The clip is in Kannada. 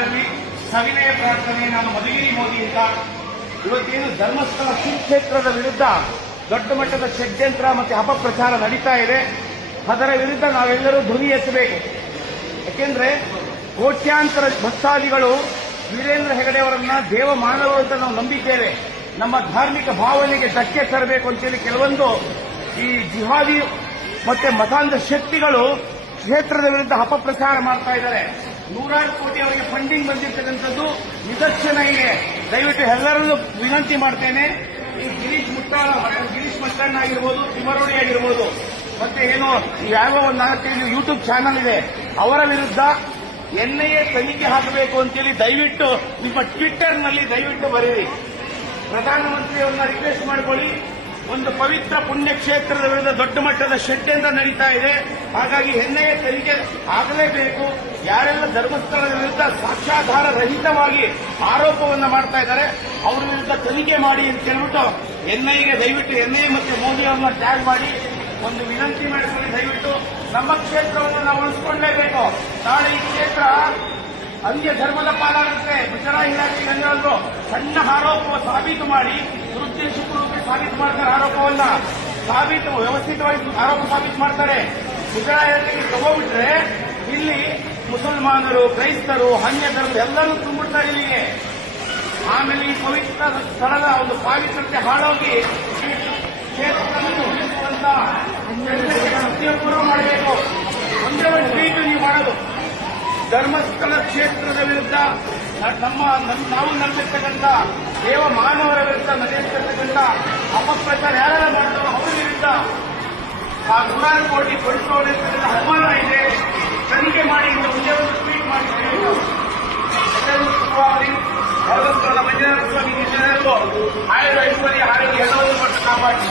ಪಾದಗಳಲ್ಲಿ ಸವಿನಯ ಪ್ರಾರ್ಥನೆ. ನಾನು ಮಧುಗಿರಿ ಮೋದಿ ಅಂತ. ಇವತ್ತೇನು ಧರ್ಮಸ್ಥಳ ಶ್ರೀಕ್ಷೇತ್ರದ ವಿರುದ್ಧ ದೊಡ್ಡ ಮಟ್ಟದ ಷಡ್ಯಂತ್ರ ಮತ್ತು ಅಪಪ್ರಚಾರ ನಡೀತಾ ಇದೆ, ಅದರ ವಿರುದ್ಧ ನಾವೆಲ್ಲರೂ ಧ್ವನಿ ಎತ್ತಬೇಕು. ಯಾಕೆಂದ್ರೆ ಕೋಟ್ಯಾಂತರ ಭಕ್ತಾದಿಗಳು ವೀರೇಂದ್ರ ಹೆಗಡೆ ಅವರನ್ನ ದೇವ ಮಾನವರು ಅಂತ ನಾವು ನಂಬಿದ್ದೇವೆ. ನಮ್ಮ ಧಾರ್ಮಿಕ ಭಾವನೆಗೆ ಧಕ್ಕೆ ತರಬೇಕು ಅಂತೇಳಿ ಕೆಲವೊಂದು ಈ ಜಿಹಾದಿ ಮತ್ತೆ ಮತಾಂಧ ಶಕ್ತಿಗಳು ಕ್ಷೇತ್ರದ ವಿರುದ್ಧ ಅಪಪ್ರಚಾರ ಮಾಡ್ತಾ ಇದ್ದಾರೆ. 100 ಕೋಟಿ ಅವರಿಗೆ ಫಂಡಿಂಗ್ ಬಂದಿರ್ತಕ್ಕಂಥದ್ದು ನಿದರ್ಶನ ಇದೆ. ದಯವಿಟ್ಟು ಎಲ್ಲರಲ್ಲೂ ವಿನಂತಿ ಮಾಡ್ತೇನೆ, ಈ ಗಿರೀಶ್ ಮಟ್ಟಣ್ಣ ಆಗಿರ್ಬೋದು, ತಿಮರೋಡಿ ಆಗಿರ್ಬೋದು, ಮತ್ತೆ ಏನೋ ಯಾವ ಒಂದು 4-5 ಯೂಟ್ಯೂಬ್ ಚಾನಲ್ ಇದೆ, ಅವರ ವಿರುದ್ಧ ಎನ್ಐಎ ತನಿಖೆ ಹಾಕಬೇಕು ಅಂತೇಳಿ ದಯವಿಟ್ಟು ನಿಮ್ಮ ಟ್ವಿಟ್ಟರ್ನಲ್ಲಿ ದಯವಿಟ್ಟು ಬರೀರಿ. ಪ್ರಧಾನಮಂತ್ರಿಯವರನ್ನ ರಿಕ್ವೆಸ್ಟ್ ಮಾಡಿಕೊಳ್ಳಿ. ಒಂದು ಪವಿತ್ರ ಪುಣ್ಯಕ್ಷೇತ್ರದ ವಿರುದ್ಧ ದೊಡ್ಡ ಮಟ್ಟದ ಷಡ್ಯಂತ್ರ ನಡೀತಾ ಇದೆ. ಹಾಗಾಗಿ ಎನ್ಐಎ ತನಿಖೆ ಆಗಲೇಬೇಕು. ಯಾರೆಲ್ಲ ಧರ್ಮಸ್ಥಳದ ವಿರುದ್ಧ ಸಾಕ್ಷ್ಯಾಧಾರ ರಹಿತವಾಗಿ ಆರೋಪವನ್ನು ಮಾಡ್ತಾ ಇದ್ದಾರೆ ಅವರ ವಿರುದ್ಧ ತನಿಖೆ ಮಾಡಿ ಅಂತ ಹೇಳ್ಬಿಟ್ಟು ಎನ್ಐಎಗೆ ದಯವಿಟ್ಟು ಎನ್ಐಎ ಮತ್ತು ಮೋದಿ ಅವರನ್ನ ಟ್ಯಾಗ್ ಮಾಡಿ ಒಂದು ವಿನಂತಿ ಮಾಡಿಕೊಳ್ಳಿ. ದಯವಿಟ್ಟು ನಮ್ಮ ಕ್ಷೇತ್ರವನ್ನು ನಾವು ಉಳಿಸಿಕೊಳ್ಳಲೇಬೇಕು. ನಾಳೆ ಈ ಕ್ಷೇತ್ರ ಅನ್ಯ ಧರ್ಮದ ಪಾಲಾಗುತ್ತೆ. ಮುಜರಾಯಿ ಇಲಾಖೆ ಏನಾದ್ರು ಸಣ್ಣ ಆರೋಪ ಸಾಬೀತು ಮಾಡಿ ದುರುದ್ದೇಶಪೂರ್ವಕ ಸಾಬೀತು ಮಾಡ್ತಾರೆ. ಆರೋಪವನ್ನ ವ್ಯವಸ್ಥಿತವಾಗಿ ಆರೋಪ ಸಾಬೀತು ಮಾಡ್ತಾರೆ. ಮುಜರಾಯಿ ಇಲಾಖೆಗೆ ತಗೋಬಿಟ್ರೆ ಇಲ್ಲಿ ಮುಸಲ್ಮಾನರು, ಕ್ರೈಸ್ತರು, ಅನ್ಯ ಧರ್ಮ ಎಲ್ಲರೂ ತುಂಬಿಡ್ತಾರೆ ಇಲ್ಲಿಗೆ. ಆಮೇಲೆ ಈ ಪವಿತ್ರ ಸ್ಥಳದ ಒಂದು ಪಾವಿತ್ರತೆ ಹಾಳಾಗಿ ಕ್ಷೇತ್ರವನ್ನು ಉಳಿಸುವಂತ ಪ್ರತಿಯೊಬ್ಬರು ಮಾಡಬೇಕು. ಒಂದೇ ಒಂದು ರೀತಿ ನೀವು ಮಾಡೋದು. ಧರ್ಮಸ್ಥಳ ಕ್ಷೇತ್ರದ ವಿರುದ್ಧ ನಾವು ನಂಬಿರ್ತಕ್ಕಂಥ ದೇವ ಮಾನವರ ವಿರುದ್ಧ ನಡೆಯುತ್ತಿರ್ತಕ್ಕಂಥ ಅಪಪ್ರಚಾರ ಯಾರೆಲ್ಲ ಮಾಡ್ತಾರೋ ಅವರ ವಿರುದ್ಧ ಆ 100 ಕೋಟಿ ಕೊಡಿಸಿಕೊಂಡಿರ್ತಕ್ಕಂಥ ಅವಮಾನ ಇದೆ. ತನಿಖೆ ಮಾಡಿ ಮುಂದೆ ಒಂದು ಟ್ವೀಟ್ ಮಾಡಿದ್ದೇವೆ. ಧರ್ಮಸ್ಥಳದ ಮಂಜುನಾಥ ಸ್ವಾಮಿ ಆಯುರ್ವೇದ ಐಶ್ವರ್ಯ ಆರೋಗ್ಯ ಎಲ್ಲವನ್ನೂ ಕೊಟ್ಟು ಕಾಪಾಡಿ.